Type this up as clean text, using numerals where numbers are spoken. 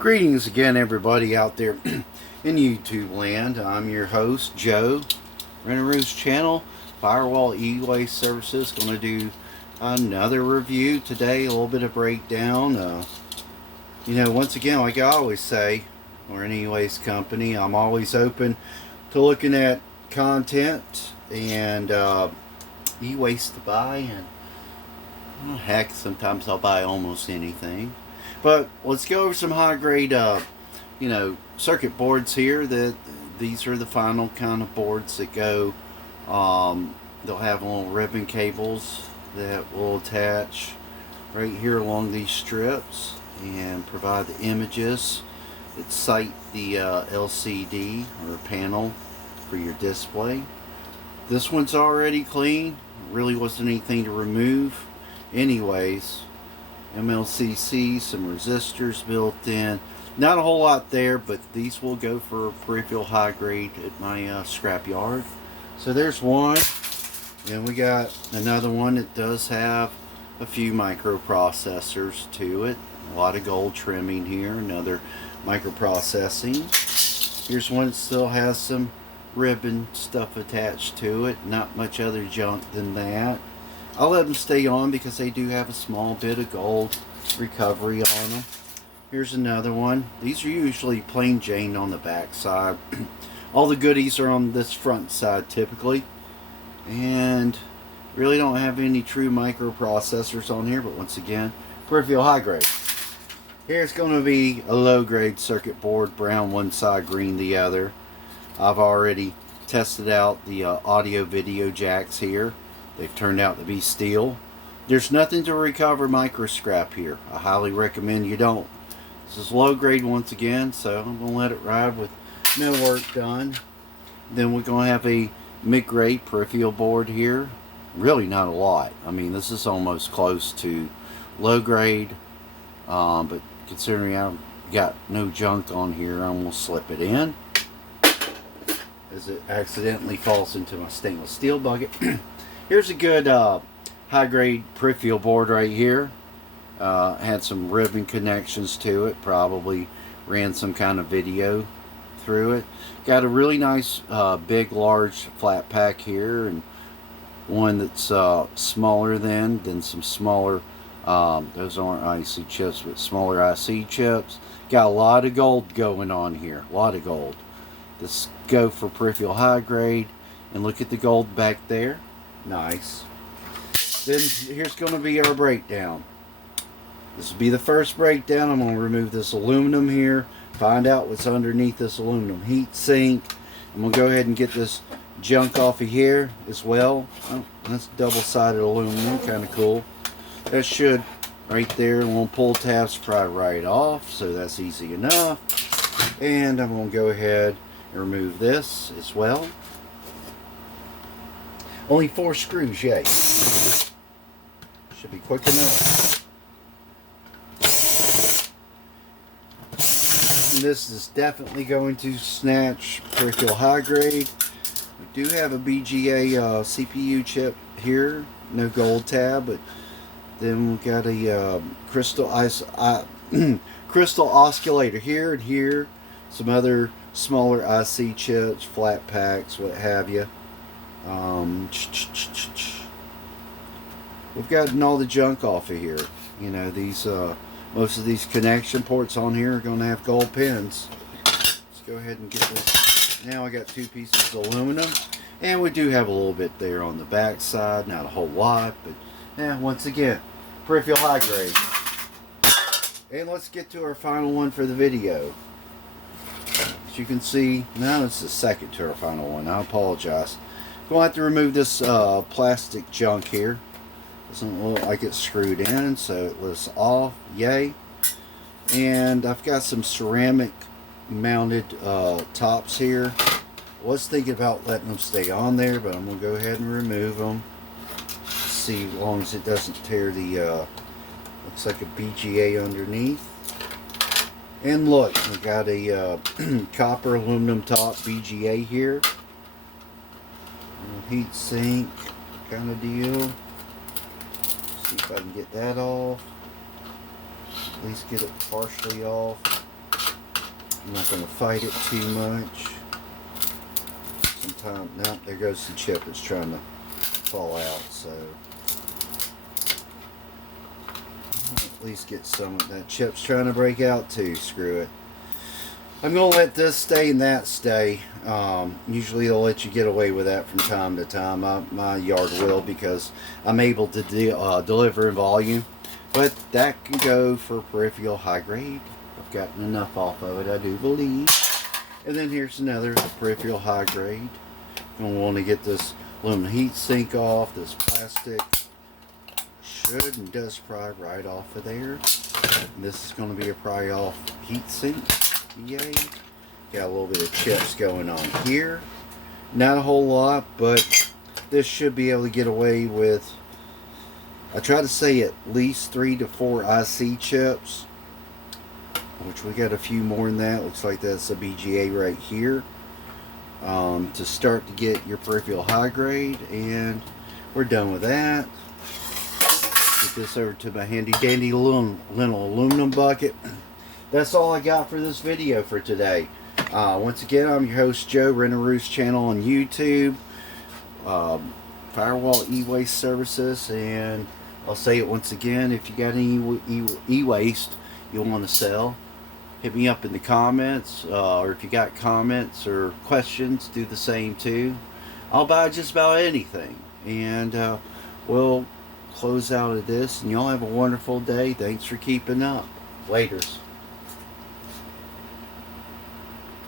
Greetings again, everybody out there in YouTube land. I'm your host, Joe, Renaroo's channel, Firewall E-Waste Services. Going to do another review today, a little bit of breakdown. Once again, like I always say, we're an e-waste company. I'm always open to looking at content and e-waste to buy, and heck, sometimes I'll buy almost anything. But let's go over some high grade, circuit boards here. These are the final kind of boards that go. They'll have little ribbon cables that will attach right here along these strips and provide the images that cite the LCD or panel for your display. This one's already clean. Really wasn't anything to remove. Anyways, MLCC, some resistors built in. Not a whole lot there, but these will go for peripheral high grade at my scrap yard. So there's one. And we got another one that does have a few microprocessors to it. A lot of gold trimming here. Another microprocessing. Here's one that still has some ribbon stuff attached to it. Not much other junk than that. I'll let them stay on because they do have a small bit of gold recovery on them. Here's another one. These are usually plain Jane on the back side. All the goodies are on this front side typically. And really don't have any true microprocessors on here, but once again, peripheral high grade. Here's going to be a low grade circuit board, brown one side, green the other. I've already tested out the audio video jacks here. They've turned out to be steel. There's nothing to recover micro scrap here. I highly recommend you don't. This is low grade once again, so I'm going to let it ride with no work done. Then we're going to have a mid-grade peripheral board here. Really not a lot. I mean, this is almost close to low grade, but considering I've got no junk on here, I'm going to slip it in as it accidentally falls into my stainless steel bucket. Here's a good high-grade peripheral board right here. Had some ribbon connections to it. Probably ran some kind of video through it. Got a really nice big, large flat pack here, and one that's smaller than some smaller. Those aren't IC chips, but smaller IC chips. Got a lot of gold going on here. A lot of gold. Let's go for peripheral high grade, and look at the gold back there. Nice. Then here's going to be our breakdown. This will be the first breakdown. I'm going to remove this aluminum here, find out what's underneath this aluminum heat sink. I'm going to go ahead and get this junk off of here as well. Oh, that's double-sided aluminum, kind of cool. That should, right there, little pull tabs pry right off, so that's easy enough. And I'm going to go ahead and remove this as well. Only 4 screws, yay. Should be quick enough. And this is definitely going to snatch peripheral high grade. We do have a BGA CPU chip here. No gold tab, but then we've got a crystal oscillator here and here. Some other smaller IC chips, flat packs, what have you. We've gotten all the junk off of here. You know, these most of these connection ports on here are going to have gold pins. Let's go ahead and get this. Now I got 2 pieces of aluminum, and we do have a little bit there on the back side. Not a whole lot, but yeah, once again, peripheral high grade. And let's get to our final one for the video. As you can see, now it's the second to our final one. I apologize. Going to have to remove this plastic junk here. Doesn't look like it's screwed in, so it lifts off. Yay. And I've got some ceramic mounted tops here. I was thinking about letting them stay on there, but I'm going to go ahead and remove them. See, as long as it doesn't tear the looks like a BGA underneath. And look, we got a copper aluminum top BGA here. Heat sink kind of deal. See if I can get that off. At least get it partially off. I'm not going to fight it too much. Sometimes, no, there goes the chip. It's trying to fall out, so at least get some of that. Chip's trying to break out too. Screw it. I'm going to let this stay and that stay. Usually they'll let you get away with that from time to time. My yard will, because I'm able to deliver in volume. But that can go for peripheral high grade. I've gotten enough off of it, I do believe. And then here's another peripheral high grade. You're going to want to get this aluminum heat sink off. This plastic should and does pry right off of there. And this is going to be a pry off heat sink. Yay. Got a little bit of chips going on here. Not a whole lot, but this should be able to get away with, I try to say, at least 3 to 4 IC chips, which we got a few more than that. Looks like that's a BGA right here, to start to get your peripheral high grade. And we're done with that. Get this over to my handy dandy Lentil aluminum bucket. That's all I got for this video for today. Once again, I'm your host Joe, Rent-A-Roost channel on YouTube, Firewall E-Waste Services. And I'll say it once again, if you got any e-waste you want to sell, hit me up in the comments, or if you got comments or questions, do the same too. I'll buy just about anything. And we'll close out of this, and y'all have a wonderful day. Thanks for keeping up. Laters.